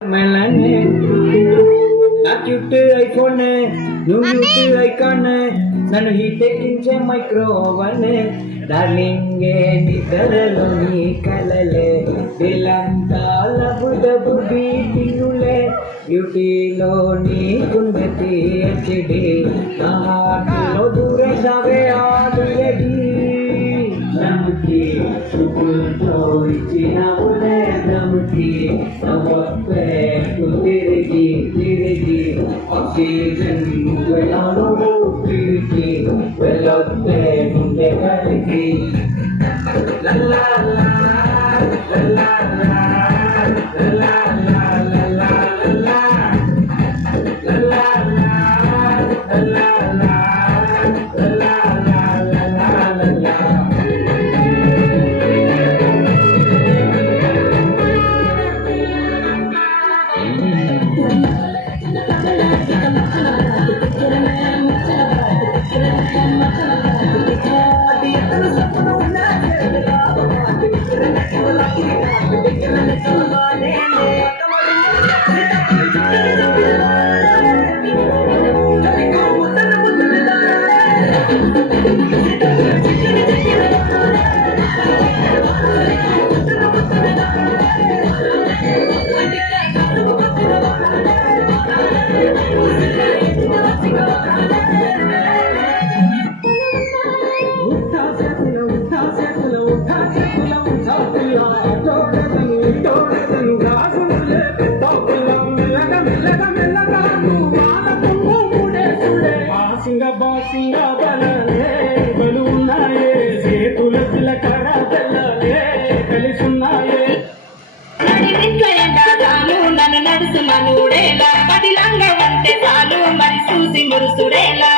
మెలనే నా cute iPhone నువ్వు cute icon నన్ను హీటెక్కించే మైక్రోవన్ డార్లింగే నిద్రలో నీ కలలే దిలంతా లబు డబు బీటింగులే బ్యూటీలో నీకుంది పిహెచ్డి నా హార్ట్లో దూరేసావే ఆడియడి నమ్ముకి చూపులతో ఇచ్చినవులే నమ్ముకి నవ్వే తిరిగి తిరిగి ఆక్సిజన్ వెళ్ళాను తిరిగి వెళ్ళొద్దే గుండె కలిగి లల్లా లల్లా లల్లా లల్లా లల్లా లల్లా లల్లా బాసింగా బలలే బలున్నాయే చేతుల పిల్లకర బెల్లలే కలిసున్నాయే నన్ను నడుసు మనూడేలా పదిలంగా ఉంటే చాలు మరి చూసి మురుసుడేలా